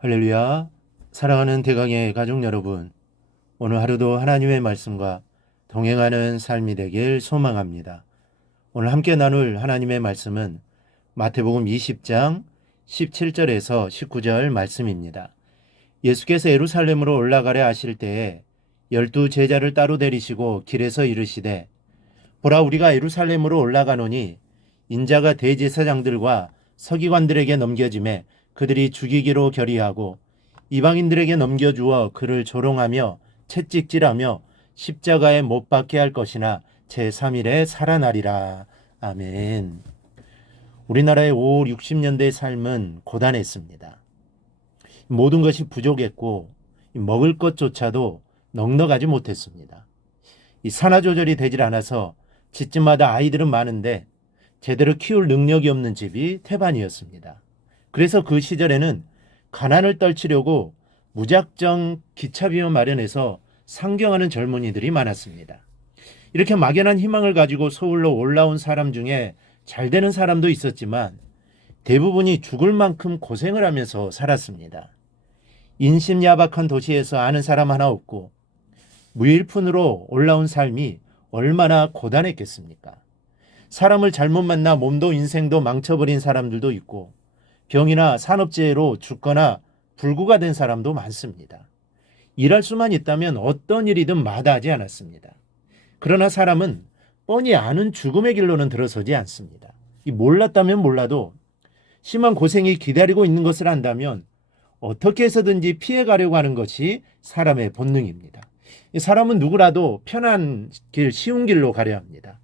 할렐루야. 사랑하는 대강의 가족 여러분, 오늘 하루도 하나님의 말씀과 동행하는 삶이 되길 소망합니다. 오늘 함께 나눌 하나님의 말씀은 마태복음 20장 17절에서 19절 말씀입니다. 예수께서 예루살렘으로 올라가려 하실 때에 12 제자를 따로 데리시고 길에서 이르시되, 보라, 우리가 예루살렘으로 올라가노니 인자가 대제사장들과 서기관들에게 넘겨짐에 그들이 죽이기로 결의하고 이방인들에게 넘겨주어 그를 조롱하며 채찍질하며 십자가에 못 박게 할 것이나 제3일에 살아나리라. 아멘. 우리나라의 5, 60년대의 삶은 고단했습니다. 모든 것이 부족했고 먹을 것조차도 넉넉하지 못했습니다. 이 산화 조절이 되질 않아서 집집마다 아이들은 많은데 제대로 키울 능력이 없는 집이 태반이었습니다. 그래서 그 시절에는 가난을 떨치려고 무작정 기차비용 마련해서 상경하는 젊은이들이 많았습니다. 이렇게 막연한 희망을 가지고 서울로 올라온 사람 중에 잘 되는 사람도 있었지만 대부분이 죽을 만큼 고생을 하면서 살았습니다. 인심야박한 도시에서 아는 사람 하나 없고 무일푼으로 올라온 삶이 얼마나 고단했겠습니까? 사람을 잘못 만나 몸도 인생도 망쳐버린 사람들도 있고 병이나 산업재해로 죽거나 불구가 된 사람도 많습니다. 일할 수만 있다면 어떤 일이든 마다하지 않았습니다. 그러나 사람은 뻔히 아는 죽음의 길로는 들어서지 않습니다. 몰랐다면 몰라도 심한 고생이 기다리고 있는 것을 안다면 어떻게 해서든지 피해가려고 하는 것이 사람의 본능입니다. 사람은 누구라도 편한 길, 쉬운 길로 가려 합니다.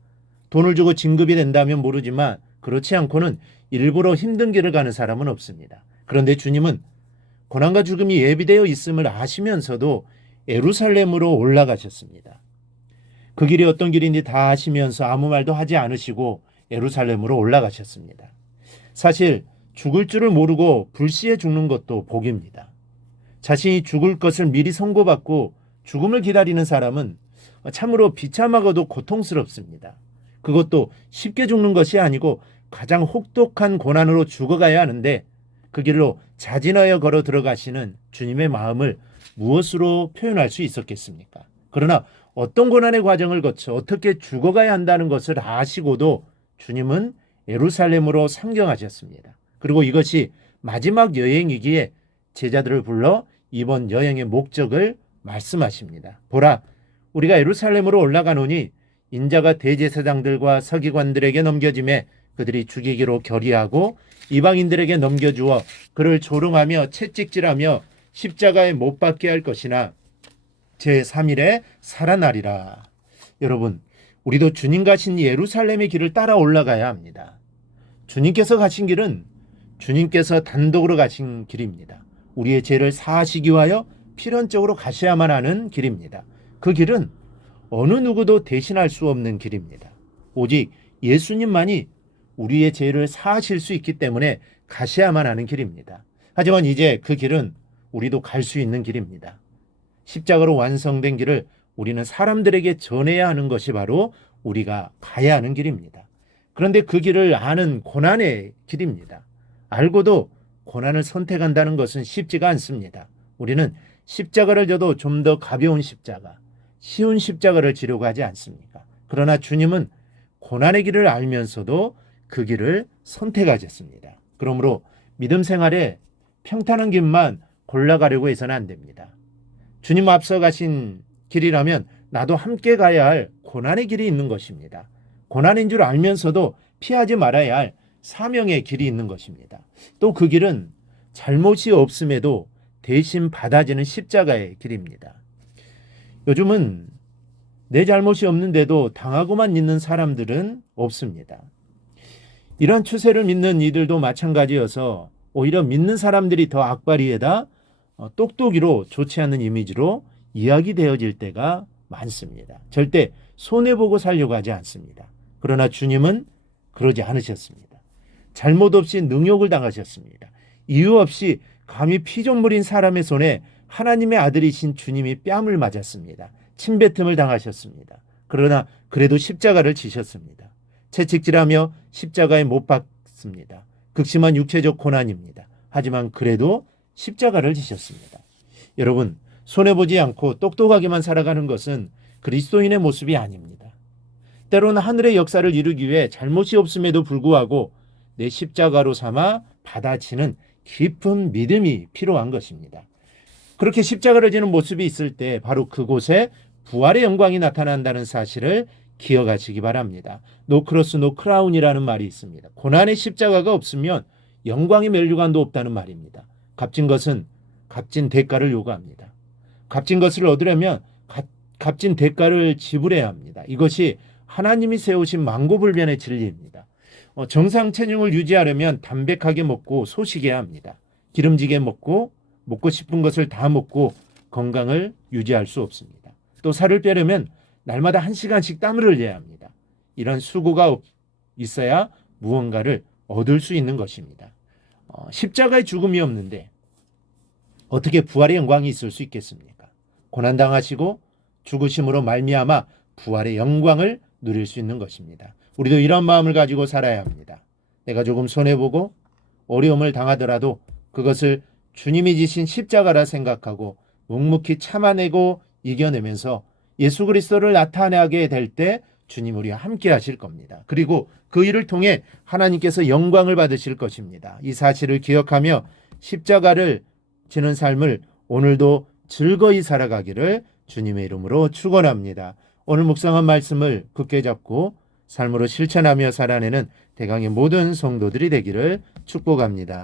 돈을 주고 진급이 된다면 모르지만 그렇지 않고는 일부러 힘든 길을 가는 사람은 없습니다. 그런데 주님은 고난과 죽음이 예비되어 있음을 아시면서도 예루살렘으로 올라가셨습니다. 그 길이 어떤 길인지 다 아시면서 아무 말도 하지 않으시고 예루살렘으로 올라가셨습니다. 사실 죽을 줄을 모르고 불시에 죽는 것도 복입니다. 자신이 죽을 것을 미리 선고받고 죽음을 기다리는 사람은 참으로 비참하고도 고통스럽습니다. 그것도 쉽게 죽는 것이 아니고 가장 혹독한 고난으로 죽어가야 하는데 그 길로 자진하여 걸어 들어가시는 주님의 마음을 무엇으로 표현할 수 있었겠습니까? 그러나 어떤 고난의 과정을 거쳐 어떻게 죽어가야 한다는 것을 아시고도 주님은 예루살렘으로 상경하셨습니다. 그리고 이것이 마지막 여행이기에 제자들을 불러 이번 여행의 목적을 말씀하십니다. 보라, 우리가 예루살렘으로 올라가노니 인자가 대제사장들과 서기관들에게 넘겨짐에 그들이 죽이기로 결의하고 이방인들에게 넘겨주어 그를 조롱하며 채찍질하며 십자가에 못 박게 할 것이나 제3일에 살아나리라. 여러분, 우리도 주님 가신 예루살렘의 길을 따라 올라가야 합니다. 주님께서 가신 길은 주님께서 단독으로 가신 길입니다. 우리의 죄를 사하시기 위하여 필연적으로 가셔야만 하는 길입니다. 그 길은 어느 누구도 대신할 수 없는 길입니다. 오직 예수님만이 우리의 죄를 사하실 수 있기 때문에 가셔야만 하는 길입니다. 하지만 이제 그 길은 우리도 갈 수 있는 길입니다. 십자가로 완성된 길을 우리는 사람들에게 전해야 하는 것이 바로 우리가 가야 하는 길입니다. 그런데 그 길을 아는 고난의 길입니다. 알고도 고난을 선택한다는 것은 쉽지가 않습니다. 우리는 십자가를 져도 좀 더 가벼운 십자가, 쉬운 십자가를 지려고 하지 않습니까? 그러나 주님은 고난의 길을 알면서도 그 길을 선택하셨습니다. 그러므로 믿음 생활에 평탄한 길만 골라가려고 해서는 안 됩니다. 주님 앞서 가신 길이라면 나도 함께 가야 할 고난의 길이 있는 것입니다. 고난인 줄 알면서도 피하지 말아야 할 사명의 길이 있는 것입니다. 또 그 길은 잘못이 없음에도 대신 받아지는 십자가의 길입니다. 요즘은 내 잘못이 없는데도 당하고만 있는 사람들은 없습니다. 이런 추세를 믿는 이들도 마찬가지여서 오히려 믿는 사람들이 더 악바리에다 똑똑이로 좋지 않은 이미지로 이야기되어질 때가 많습니다. 절대 손해보고 살려고 하지 않습니다. 그러나 주님은 그러지 않으셨습니다. 잘못 없이 능욕을 당하셨습니다. 이유 없이 감히 피조물인 사람의 손에 하나님의 아들이신 주님이 뺨을 맞았습니다. 침뱉음을 당하셨습니다. 그러나 그래도 십자가를 지셨습니다. 채찍질하며 십자가에 못 박습니다. 극심한 육체적 고난입니다. 하지만 그래도 십자가를 지셨습니다. 여러분, 손해보지 않고 똑똑하게만 살아가는 것은 그리스도인의 모습이 아닙니다. 때로는 하늘의 역사를 이루기 위해 잘못이 없음에도 불구하고 내 십자가로 삼아 받아치는 깊은 믿음이 필요한 것입니다. 그렇게 십자가를 지는 모습이 있을 때 바로 그곳에 부활의 영광이 나타난다는 사실을 기억하시기 바랍니다. 노 크로스 노 크라운이라는 말이 있습니다. 고난의 십자가가 없으면 영광의 면류관도 없다는 말입니다. 값진 것은 값진 대가를 요구합니다. 값진 것을 얻으려면 값진 대가를 지불해야 합니다. 이것이 하나님이 세우신 만고불변의 진리입니다. 정상 체중을 유지하려면 담백하게 먹고 소식해야 합니다. 기름지게 먹고 싶은 것을 다 먹고 건강을 유지할 수 없습니다. 또 살을 빼려면 날마다 1시간씩 땀을 흘려야 합니다. 이런 수고가 있어야 무언가를 얻을 수 있는 것입니다. 십자가의 죽음이 없는데 어떻게 부활의 영광이 있을 수 있겠습니까? 고난당하시고 죽으심으로 말미암아 부활의 영광을 누릴 수 있는 것입니다. 우리도 이런 마음을 가지고 살아야 합니다. 내가 조금 손해보고 어려움을 당하더라도 그것을 주님이 지신 십자가라 생각하고 묵묵히 참아내고 이겨내면서 예수 그리스도를 나타내게 될 때 주님 우리와 함께 하실 겁니다. 그리고 그 일을 통해 하나님께서 영광을 받으실 것입니다. 이 사실을 기억하며 십자가를 지는 삶을 오늘도 즐거이 살아가기를 주님의 이름으로 축원합니다. 오늘 묵상한 말씀을 굳게 잡고 삶으로 실천하며 살아내는 대강의 모든 성도들이 되기를 축복합니다.